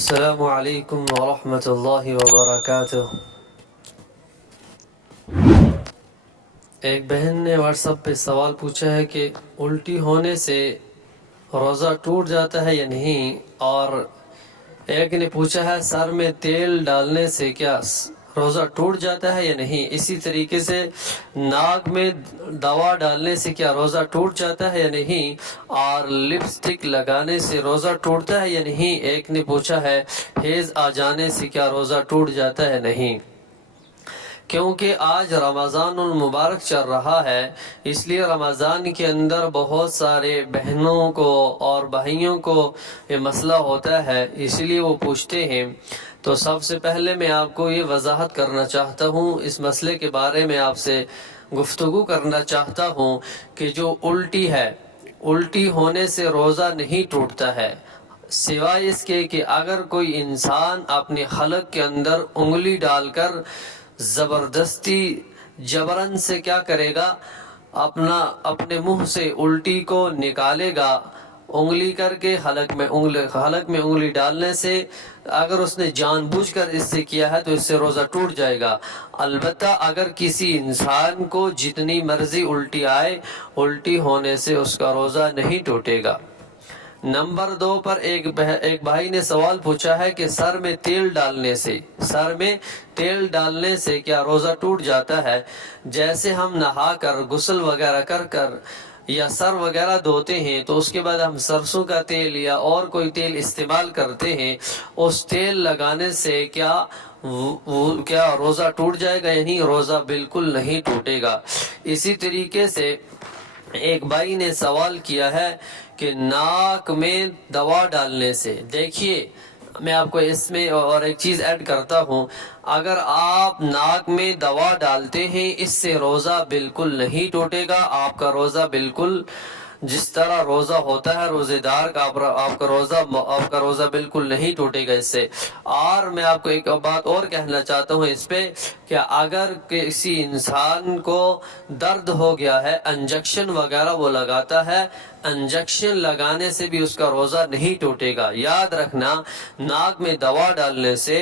السلام علیکم ورحمۃ اللہ وبرکاتہ۔ ایک بہن نے واٹس ایپ پہ سوال پوچھا ہے کہ الٹی ہونے سے روزہ ٹوٹ جاتا ہے یا نہیں، اور ایک نے پوچھا ہے سر میں تیل ڈالنے سے کیا روزہ ٹوٹ جاتا ہے یا نہیں، اسی طریقے سے ناک میں دوا ڈالنے سے کیا روزہ ٹوٹ جاتا ہے یا نہیں، اور لپسٹک لگانے سے روزہ ٹوٹتا ہے یا نہیں۔ ایک نے پوچھا ہے حیض آ جانے سے کیا روزہ ٹوٹ جاتا ہے نہیں۔ کیونکہ آج رمضان المبارک چل رہا ہے، اس لیے رمضان کے اندر بہت سارے بہنوں کو اور بھائیوں کو یہ مسئلہ ہوتا ہے، اس لیے وہ پوچھتے ہیں۔ تو سب سے پہلے میں آپ کو یہ وضاحت کرنا چاہتا ہوں، اس مسئلے کے بارے میں آپ سے گفتگو کرنا چاہتا ہوں کہ جو الٹی ہے، الٹی ہونے سے روزہ نہیں ٹوٹتا ہے، سوائے اس کے کہ اگر کوئی انسان اپنے حلق کے اندر انگلی ڈال کر زبردستی جبرن سے کیا کرے گا، اپنے منہ سے الٹی کو نکالے گا، انگلی کر کے حلق میں انگلی ڈالنے سے اگر اس نے جان بوجھ کر اس سے کیا ہے تو اس سے روزہ ٹوٹ جائے گا۔ البتہ اگر کسی انسان کو جتنی مرضی الٹی آئے، الٹی ہونے سے اس کا روزہ نہیں ٹوٹے گا۔ نمبر 2 پر ایک بھائی نے سوال پوچھا ہے کہ سر میں تیل ڈالنے سے کیا روزہ ٹوٹ جاتا ہے۔ جیسے ہم نہا کر غسل وغیرہ کر یا سر وغیرہ دھوتے ہیں تو اس کے بعد ہم سرسوں کا تیل یا اور کوئی تیل استعمال کرتے ہیں، اس تیل لگانے سے کیا روزہ ٹوٹ جائے گا؟ یعنی روزہ بالکل نہیں ٹوٹے گا۔ اسی طریقے سے ایک بھائی نے سوال کیا ہے کہ ناک میں دوا ڈالنے سے، دیکھیے میں آپ کو اس میں اور ایک چیز ایڈ کرتا ہوں، اگر آپ ناک میں دوا ڈالتے ہیں اس سے روزہ بالکل نہیں ٹوٹے گا۔ آپ کا روزہ بالکل جس طرح روزہ ہوتا ہے روزے دار کا، آپ کا روزہ بالکل نہیں ٹوٹے گا اس سے۔ اور میں آپ کو ایک بات اور کہنا چاہتا ہوں اس پہ کہ اگر کسی انسان کو درد ہو گیا ہے، انجیکشن وغیرہ وہ لگاتا ہے، انجیکشن لگانے سے بھی اس کا روزہ نہیں ٹوٹے گا۔ یاد رکھنا، ناک میں دوا ڈالنے سے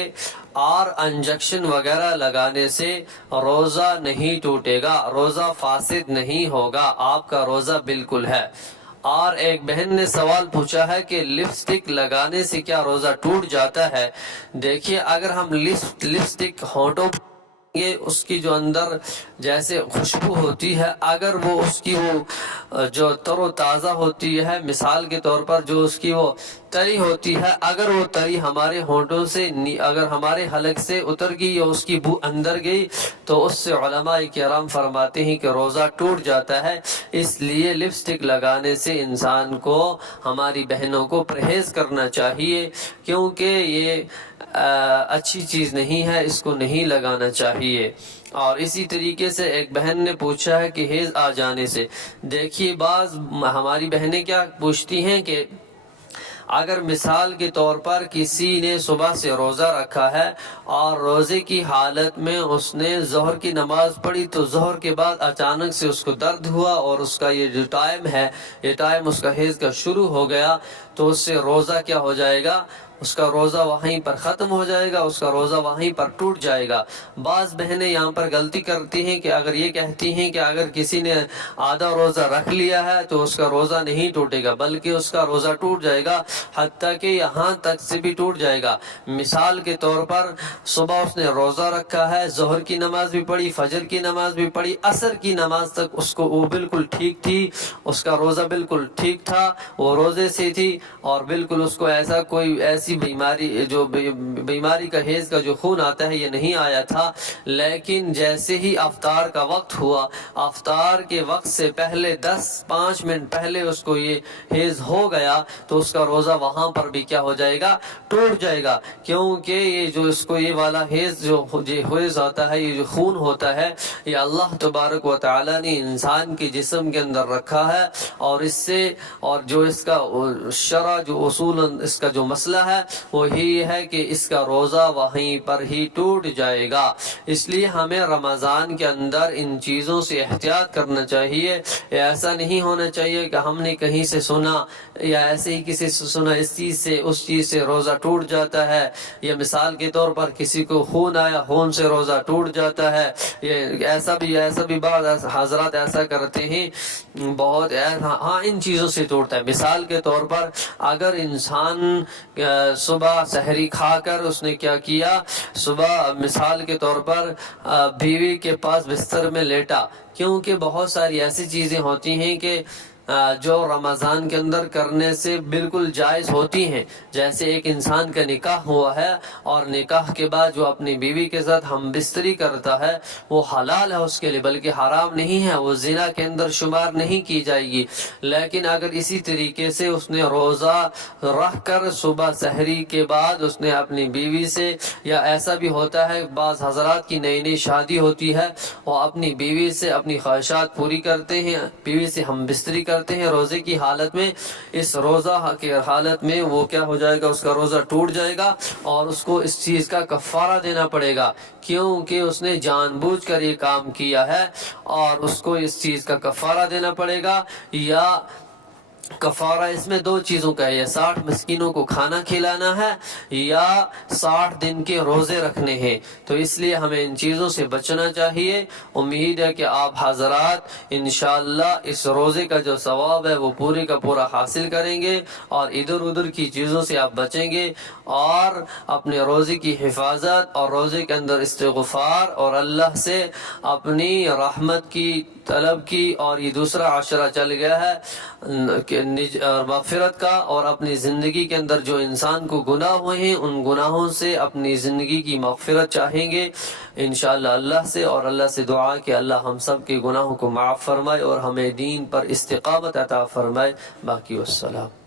اور انجیکشن وغیرہ لگانے سے روزہ نہیں ٹوٹے گا، روزہ فاسد نہیں ہوگا، آپ کا روزہ بالکل ہے۔ اور ایک بہن نے سوال پوچھا ہے کہ لپسٹک لگانے سے کیا روزہ ٹوٹ جاتا ہے۔ دیکھیے اگر ہم لپسٹک ہونٹوں یہ اس کی جو اندر جیسے خوشبو ہوتی ہے، اگر وہ اس کی وہ جو تر و تازہ ہوتی ہے، مثال کے طور پر جو اس کی وہ تری ہوتی ہے، اگر وہ تری ہمارے ہونٹوں سے اگر ہمارے حلق سے اتر گئی یا اس کی بو اندر گئی تو اس سے علماء کرام فرماتے ہیں کہ روزہ ٹوٹ جاتا ہے۔ اس لیے لپسٹک لگانے سے انسان کو، ہماری بہنوں کو پرہیز کرنا چاہیے، کیونکہ یہ اچھی چیز نہیں ہے، اس کو نہیں لگانا چاہیے۔ اور اسی طریقے سے ایک بہن نے پوچھا ہے کہ حیض آ جانے سے، دیکھیے بعض ہماری بہنیں کیا پوچھتی ہیں کہ اگر مثال کے طور پر کسی نے صبح سے روزہ رکھا ہے اور روزے کی حالت میں اس نے ظہر کی نماز پڑھی تو ظہر کے بعد اچانک سے اس کو درد ہوا اور اس کا یہ جو ٹائم ہے، یہ ٹائم اس کا حیض کا شروع ہو گیا، تو اس سے روزہ کیا ہو جائے گا؟ اس کا روزہ وہیں پر ختم ہو جائے گا، اس کا روزہ وہیں پر ٹوٹ جائے گا۔ بعض بہنیں یہاں پر غلطی کرتی ہیں کہ اگر یہ کہتی ہیں کہ اگر کسی نے آدھا روزہ رکھ لیا ہے تو اس کا روزہ نہیں ٹوٹے گا، بلکہ اس کا روزہ ٹوٹ جائے گا، حتیٰ کہ یہاں تک سے بھی ٹوٹ جائے گا۔ مثال کے طور پر صبح اس نے روزہ رکھا ہے، ظہر کی نماز بھی پڑھی، فجر کی نماز بھی پڑھی، عصر کی نماز تک اس کو وہ بالکل ٹھیک تھی، اس کا روزہ بالکل ٹھیک تھا، وہ روزے سے تھی، اور بالکل اس کو ایسا کوئی ایسی بیماری کا حیض کا جو خون آتا ہے یہ نہیں آیا تھا، لیکن جیسے ہی افطار کا وقت ہوا، افطار کے وقت سے پہلے 5 منٹ پہلے اس کو یہ حیض ہو گیا تو اس کا روزہ وہاں پر بھی کیا ہو جائے گا؟ ٹوٹ جائے گا، کیونکہ یہ جو اس کو یہ والا حیض جو حیض ہوتا ہے، یہ جو خون ہوتا ہے، یہ اللہ تبارک و تعالی نے انسان کے جسم کے اندر رکھا ہے، اور اس سے اور جو اس کا شرع جو اصول اس کا جو مسئلہ ہے وہ یہی ہے کہ اس کا روزہ وہیں پر ہی ٹوٹ جائے گا۔ اس لیے ہمیں رمضان کے اندر ان چیزوں سے احتیاط کرنا چاہیے۔ ایسا نہیں ہونا چاہیے کہ ہم نے کہیں سے سنا یا ایسے ہی کسی سے سنا اس چیز سے اس چیز سے روزہ ٹوٹ جاتا ہے، یا مثال کے طور پر کسی کو خون آیا خون سے روزہ ٹوٹ جاتا ہے، یہ ایسا بھی بعض حضرات ایسا کرتے ہیں بہت ہاں ان چیزوں سے ٹوٹتا ہے۔ مثال کے طور پر اگر انسان صبح سحری کھا کر اس نے کیا کیا، صبح مثال کے طور پر بیوی کے پاس بستر میں لیٹا، کیونکہ بہت ساری ایسی چیزیں ہوتی ہیں کہ جو رمضان کے اندر کرنے سے بالکل جائز ہوتی ہیں، جیسے ایک انسان کا نکاح ہوا ہے اور نکاح کے بعد جو اپنی بیوی کے ساتھ ہم بستری کرتا ہے وہ حلال ہے اس کے لیے، بلکہ حرام نہیں ہے، وہ زنا کے اندر شمار نہیں کی جائے گی۔ لیکن اگر اسی طریقے سے اس نے روزہ رکھ کر صبح سحری کے بعد اس نے اپنی بیوی سے، یا ایسا بھی ہوتا ہے بعض حضرات کی نئی شادی ہوتی ہے وہ اپنی بیوی سے اپنی خواہشات پوری کرتے ہیں، بیوی سے ہم بستری کرتے ہیں روزے کی حالت میں، اس روزہ کی حالت میں وہ کیا ہو جائے گا، اس کا روزہ ٹوٹ جائے گا اور اس کو اس چیز کا کفارہ دینا پڑے گا، کیونکہ اس نے جان بوجھ کر یہ کام کیا ہے اور اس کو اس چیز کا کفارہ دینا پڑے گا۔ یا کفارہ اس میں دو چیزوں کا ہے، یا 60 مسکینوں کو کھانا کھلانا ہے یا 60 دن کے روزے رکھنے ہیں۔ تو اس لیے ہمیں ان چیزوں سے بچنا چاہیے۔ امید ہے کہ آپ حضرات انشاءاللہ اس روزے کا جو ثواب ہے وہ پورے کا پورا حاصل کریں گے اور ادھر ادھر کی چیزوں سے آپ بچیں گے اور اپنے روزے کی حفاظت اور روزے کے اندر استغفار اور اللہ سے اپنی رحمت کی طلب کی۔ اور یہ دوسرا عشرہ چل گیا ہے مغفرت کا، اور اپنی زندگی کے اندر جو انسان کو گناہ ہوئے ہیں ان گناہوں سے اپنی زندگی کی مغفرت چاہیں گے انشاءاللہ اللہ سے، اور اللہ سے دعا کہ اللہ ہم سب کے گناہوں کو معاف فرمائے اور ہمیں دین پر استقامت عطا فرمائے۔ باقی والسلام۔